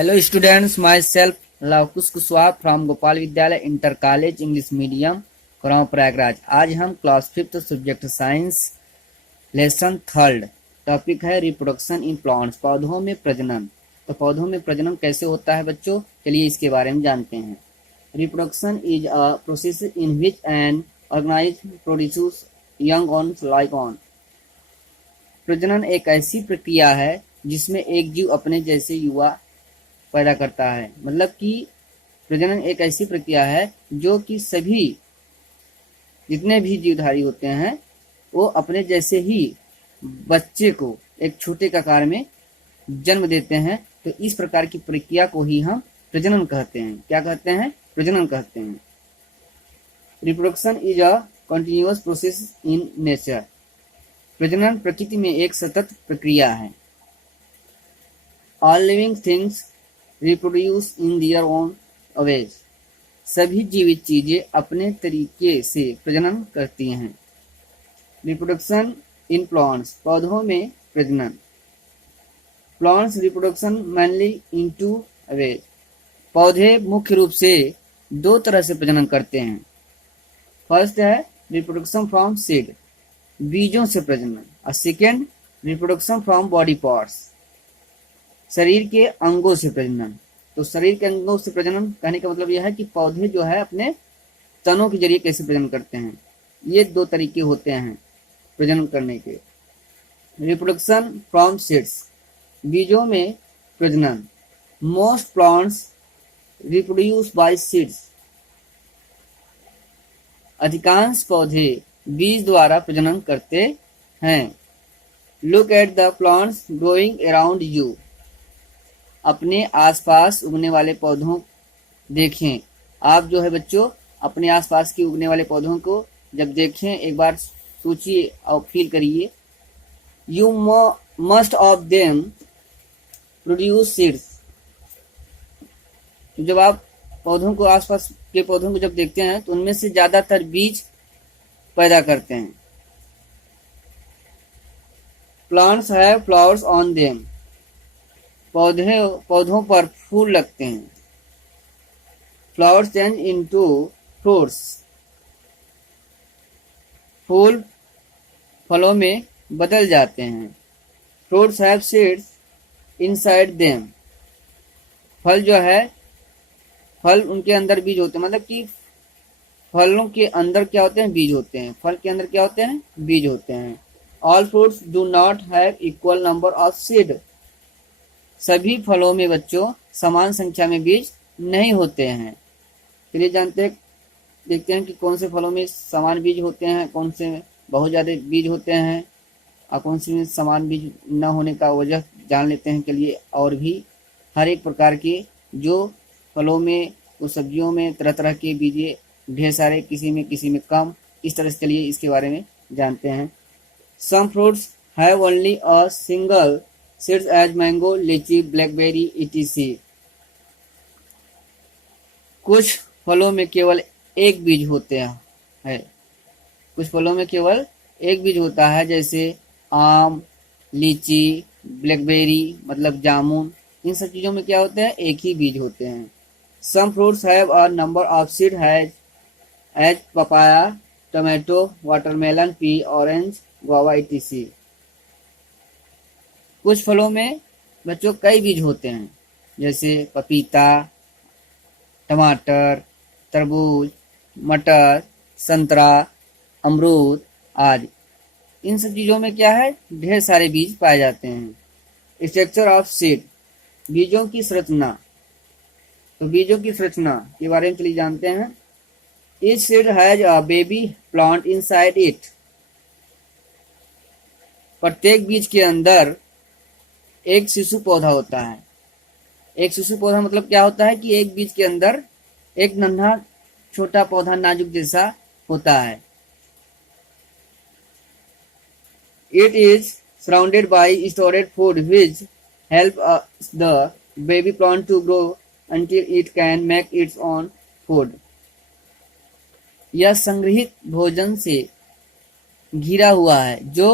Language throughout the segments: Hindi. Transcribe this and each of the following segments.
Hello students, myself Lavkush Kushwaha from Gopal विद्यालय इंटर कॉलेज इंग्लिश मीडियम गाँव प्रयागराज। आज हम class 5th subject science lesson 3rd topic है रिप्रोडक्शन इन प्लांट्स, पौधों में प्रजनन। तो पौधों में प्रजनन कैसे होता है बच्चों, चलिए इसके बारे में जानते हैं। Reproduction is a process in which an organism produces young on like on. प्रजनन एक ऐसी प्रक्रिया है जिसमें एक जीव अपने जैसे युवा पैदा करता है। मतलब कि प्रजनन एक ऐसी प्रक्रिया है जो कि सभी जितने भी जीवधारी होते हैं वो अपने जैसे ही बच्चे को एक छोटे आकार में जन्म देते हैं। तो इस प्रकार की प्रक्रिया को ही हम प्रजनन कहते हैं। क्या कहते हैं? प्रजनन कहते हैं। Reproduction is a continuous process in nature. प्रजनन प्रकृति में एक सतत प्रक्रिया है। All living things reproduce in their own ways. सभी जीवित चीजें अपने तरीके से प्रजनन करती हैं। रिप्रोडक्शन इन प्लांट्स, पौधों में प्रजनन। Plants reproduction mainly in 2 ways. पौधे मुख्य रूप से 2 तरह से प्रजनन करते हैं। फर्स्ट है रिप्रोडक्शन फ्रॉम सीड, बीजों से प्रजनन। और second reproduction from body parts, शरीर के अंगों से प्रजनन। तो शरीर के अंगों से प्रजनन कहने का मतलब यह है कि पौधे जो है अपने तनों के जरिए कैसे प्रजनन करते हैं। ये 2 तरीके होते हैं प्रजनन करने के। रिप्रोडक्शन फ्रॉम सीड्स, बीजों में प्रजनन। Most plants reproduce by seeds. अधिकांश पौधे बीज द्वारा प्रजनन करते हैं। Look at the plants growing around you. अपने आसपास उगने वाले पौधों देखें। आप जो है बच्चों अपने आसपास की उगने वाले पौधों को जब देखें एक बार सोचिए और फील करिए। You must of them produce seeds. जब आप पौधों को आसपास के पौधों को जब देखते हैं तो उनमें से ज्यादातर बीज पैदा करते हैं। Plants have flowers on them. पौधों पर फूल लगते हैं। Flowers change into fruits. फूल फलों में बदल जाते हैं। Fruits have seeds inside them. फल जो है फल उनके अंदर बीज होते हैं। मतलब कि फलों के अंदर क्या होते हैं? बीज होते हैं। फल के अंदर क्या होते हैं? बीज होते हैं। All fruits do not have equal number of seed. सभी फलों में बच्चों समान संख्या में बीज नहीं होते हैं। चलिए देखते हैं कि कौन से फलों में समान बीज होते हैं, कौन से में बहुत ज़्यादा बीज होते हैं और कौन से में समान बीज न होने का वजह जान लेते हैं। चलिए और भी हर एक प्रकार के जो फलों में उस सब्जियों में तरह तरह के बीजे ढेर सारे, किसी में कम, इस तरह से चलिए इसके बारे में जानते हैं। Some fruits have only a single seeds as mango, lychee, blackberry etc। कुछ फलों में केवल एक बीज होते हैं। कुछ फलों में केवल एक बीज होता है, जैसे आम, लीची, ब्लैकबेरी मतलब जामुन। इन सब चीजों में क्या होते हैं? एक ही बीज होते हैं। Some fruits have a number of seed has as papaya, tomato, watermelon, pea, orange, guava etc। कुछ फलों में बच्चों कई बीज होते हैं, जैसे पपीता, टमाटर, तरबूज, मटर, संतरा, अमरूद आदि। इन सब चीजों में क्या है? ढेर सारे बीज पाए जाते हैं। स्ट्रक्चर ऑफ सीड, बीजों की संरचना। तो बीजों की संरचना के बारे में चलिए जानते हैं। Each seed has a baby plant inside it. प्रत्येक बीज के अंदर एक शिशु पौधा होता है। एक शिशु पौधा मतलब क्या होता है कि एक बीज के अंदर एक नन्हा छोटा पौधा नाजुक जैसा होता है। It is surrounded by stored food which help the baby plant to grow until it can make its own food। यह संग्रहित भोजन से घिरा हुआ है जो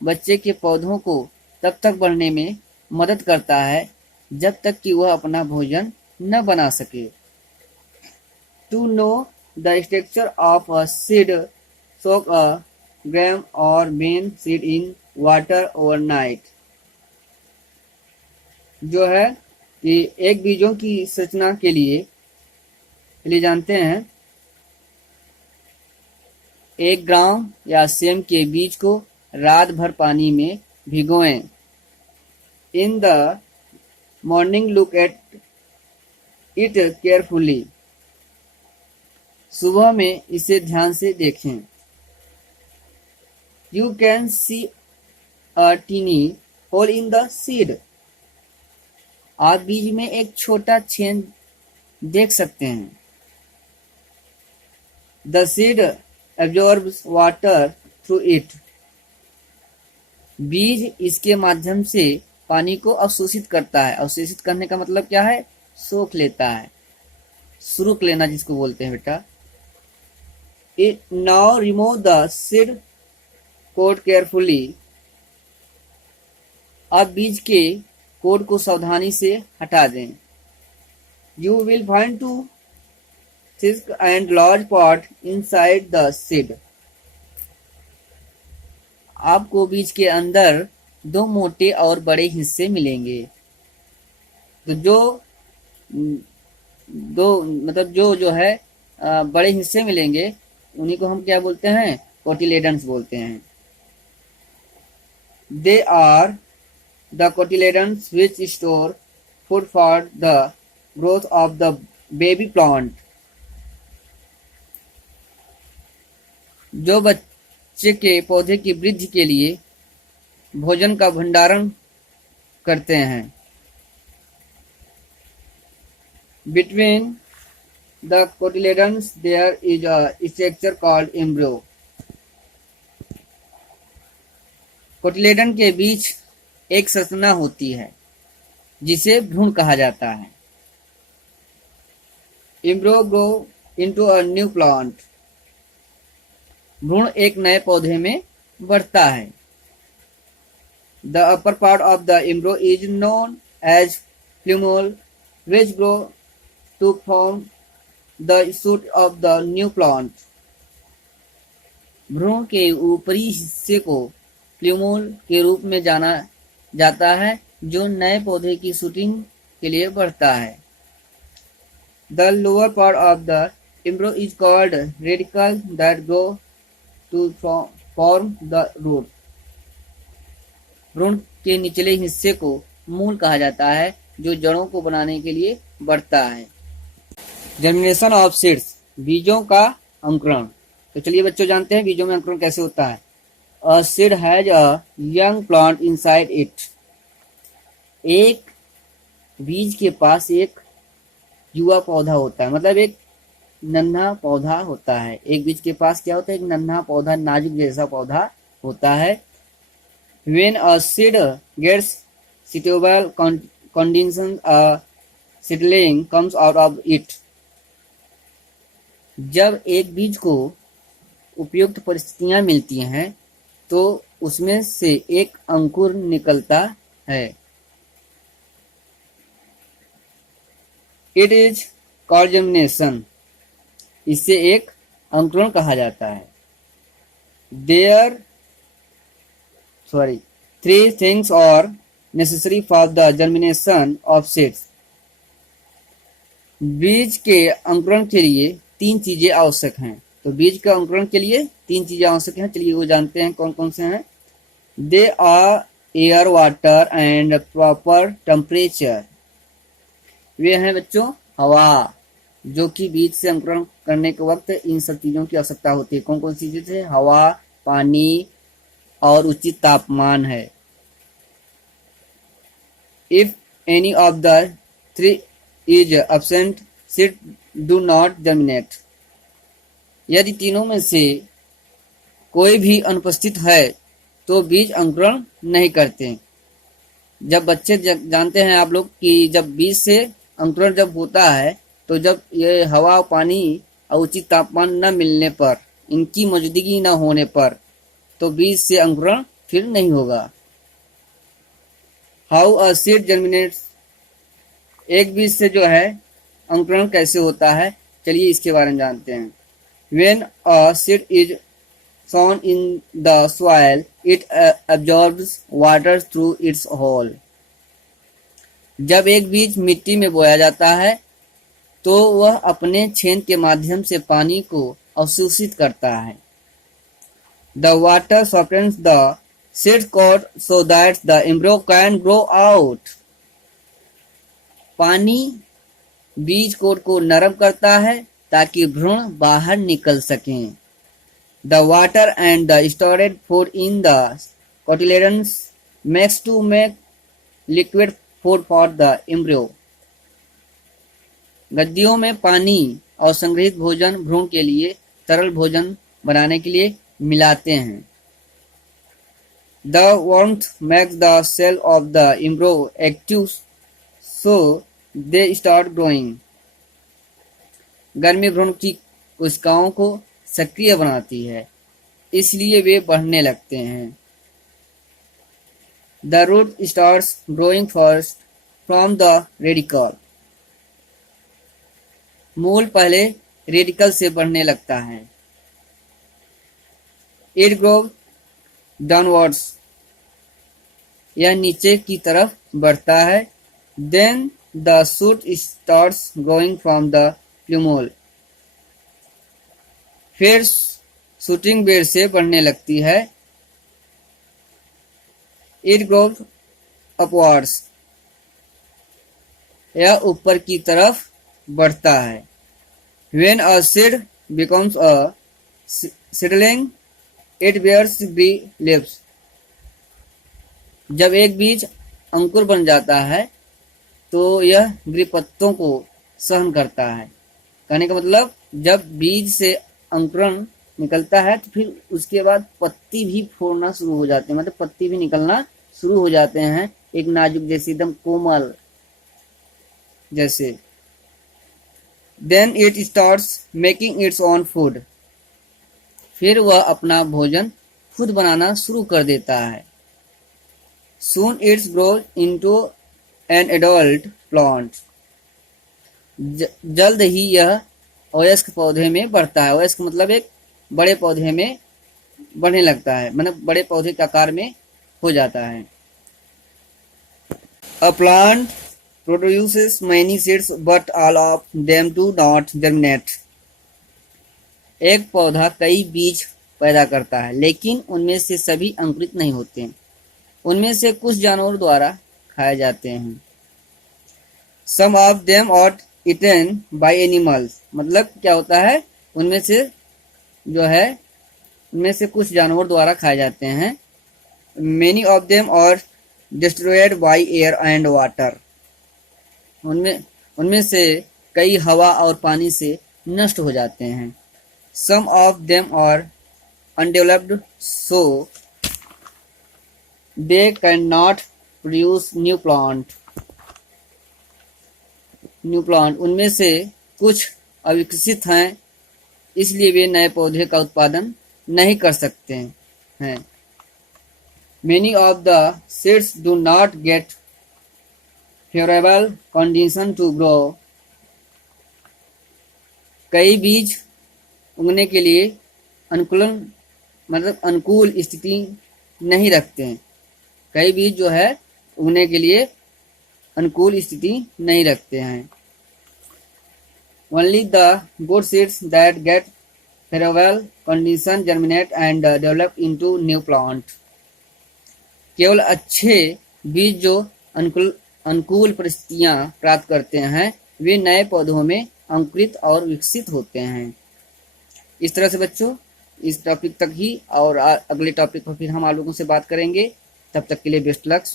बच्चे के पौधों को तब तक बढ़ने में मदद करता है जब तक कि वह अपना भोजन न बना सके। To know the structure of a seed, soak a gram और bean seed in water overnight. जो है कि एक बीजों की संरचना के लिए जानते हैं, एक ग्राम या सेम के बीज को रात भर पानी में भिगोएं। In the morning look at it carefully. सुबह में इसे ध्यान से देखें। You can see a tiny hole in the seed. आप बीज में एक छोटा छेद देख सकते हैं। The seed absorbs water through it. बीज इसके माध्यम से पानी को अवशोषित करता है। अवशोषित करने का मतलब क्या है? सोख लेता है, सुरुक लेना जिसको बोलते हैं बेटा। It now remove the seed coat carefully. अब बीज के कोड को सावधानी से हटा दें। You will find two thick and large part inside the seed. आपको बीज के अंदर दो मोटे और बड़े हिस्से मिलेंगे। तो जो है बड़े हिस्से मिलेंगे, उन्हीं को हम क्या बोलते हैं? कोटिलेडन्स बोलते हैं। They are the cotyledons which store food for the growth of the baby plant। जो बच्चे के पौधे की वृद्धि के लिए भोजन का भंडारण करते हैं। Between the cotyledons there is a structure called embryo। Cotyledon के बीच एक संरचना होती है जिसे भ्रूण कहा जाता है। Embryo grow into a new plant. भ्रूण एक नए पौधे में बढ़ता है। The upper part of the embryo is known as plumule which grow to form the shoot of the new plant। भ्रूण के ऊपरी हिस्से को प्लूमोल के रूप में जाना जाता है, जो नए पौधे की शूटिंग के लिए बढ़ता है। The lower part of the embryo is called radicle that grow to form the root. भ्रूण के निचले हिस्से को मूल कहा जाता है, जो जड़ों को बनाने के लिए बढ़ता है। जर्मिनेशन ऑफ सीड्स, बीजों का अंकुरण। तो चलिए बच्चों जानते हैं बीजों में अंकुरण कैसे होता है। A seed has a young plant inside it. एक बीज के पास एक युवा पौधा होता है, मतलब एक नन्हा पौधा होता है। एक बीज के पास क्या होता है? एक नन्हा पौधा, नाजुक जैसा पौधा होता है। When a seed gets suitable conditions, a seedling comes out of it। जब एक बीज को उपयुक्त परिस्थितियां मिलती हैं तो उसमें से एक अंकुर निकलता है। It is called germination. इसे एक अंकुरण कहा जाता है। Three things are necessary for the germination of seeds। बीज के अंकुरण के लिए तीन चीजें आवश्यक हैं। तो बीज का अंकुरण के लिए तीन चीजें आवश्यक हैं। चलिए वो जानते हैं कौन कौन से हैं। They are air, water and proper temperature. वे हैं बच्चों हवा, जो कि बीज से अंकुरण करने के वक्त इन सब चीजों की आवश्यकता होती है। कौन कौन सी चीजें? हवा, पानी और उचित तापमान है। If any of the three is absent, seed do not germinate. यदि तीनों में से कोई भी अनुपस्थित है तो बीज अंकुरण नहीं करते। जब बच्चे जानते हैं आप लोग कि जब बीज से अंकुरण जब होता है तो जब ये हवा, पानी और उचित तापमान न मिलने पर, इनकी मौजूदगी न होने पर, तो बीज से अंकुरण फिर नहीं होगा। हाउ अ सीड जर्मिनेट्स एक बीज से जो है अंकुरण कैसे होता है, चलिए इसके बारे में जानते हैं। When a seed is sown in the soil, it absorbs water through its hole. जब एक बीज मिट्टी में बोया जाता है तो वह अपने छेद के माध्यम से पानी को अवशोषित करता है। The water softens the seed coat so that the embryo can grow out. पानी बीज कोट को नरम करता है ताकि भ्रूण बाहर निकल सकें। The water and the stored food in the cotyledons makes to make liquid food for the embryo. गद्दियों में पानी और संग्रहित भोजन भ्रूण के लिए तरल भोजन बनाने के लिए मिलाते हैं। The warmth makes the cell of the embryo active so they start growing. गर्मी भ्रूण की कोशिकाओं को सक्रिय बनाती है, इसलिए वे बढ़ने लगते हैं। The root starts growing first from the radicle. मूल पहले रेडिकल से बढ़ने लगता है। It grows downwards. यह नीचे की तरफ बढ़ता है। Then the shoot starts growing from the plumule. फिर शूटिंग बेड से बढ़ने लगती है। It grows upwards. यह ऊपर की तरफ बढ़ता है। When a seed becomes a seedling, it bears leaves. जब एक बीज अंकुर बन जाता है तो यह गृहपत्तों को सहन करता है। कहने का मतलब जब बीज से अंकुरण निकलता है तो फिर उसके बाद पत्ती भी फोड़ना शुरू हो जाते हैं, मतलब पत्ती भी निकलना शुरू हो जाते हैं, एक नाजुक जैसे एकदम कोमल जैसे। Then it starts making its own food. फिर वह अपना भोजन खुद बनाना शुरू कर देता है। Soon it grows into an adult plant. जल्द ही यह वयस्क पौधे में बढ़ता है। वयस्क मतलब एक बड़े पौधे में बढ़ने लगता है, मतलब बड़े पौधे के आकार में हो जाता है। A plant produces many seeds but all of them do not germinate. एक पौधा कई बीज पैदा करता है लेकिन उनमें से सभी अंकुरित नहीं होते। उनमें से कुछ जानवरों द्वारा खाए जाते हैं। Some of them are eaten by animals. मतलब क्या होता है, उनमें से जो है उनमें से कुछ जानवर द्वारा खाए जाते हैं। Many of them are destroyed by air and water. उनमें से कई हवा और पानी से नष्ट हो जाते हैं। Some of them are undeveloped so they cannot produce new plant. उनमें से कुछ अविकसित हैं, इसलिए वे नए पौधे का उत्पादन नहीं कर सकते हैं। Many of the seeds do not get favorable condition to grow. कई बीज उगने के लिए अनुकूल स्थिति नहीं रखते हैं। कई बीज जो है उगने के लिए अनुकूल स्थिति नहीं रखते हैं। Only the good seeds that get favorable condition germinate and develop into new plant. केवल अच्छे बीज जो अनुकूल परिस्थितियां प्राप्त करते हैं वे नए पौधों में अंकुरित और विकसित होते हैं। इस तरह से बच्चों इस टॉपिक तक ही, और अगले टॉपिक पर फिर हम आप लोगों से बात करेंगे। तब तक के लिए बेस्ट लक।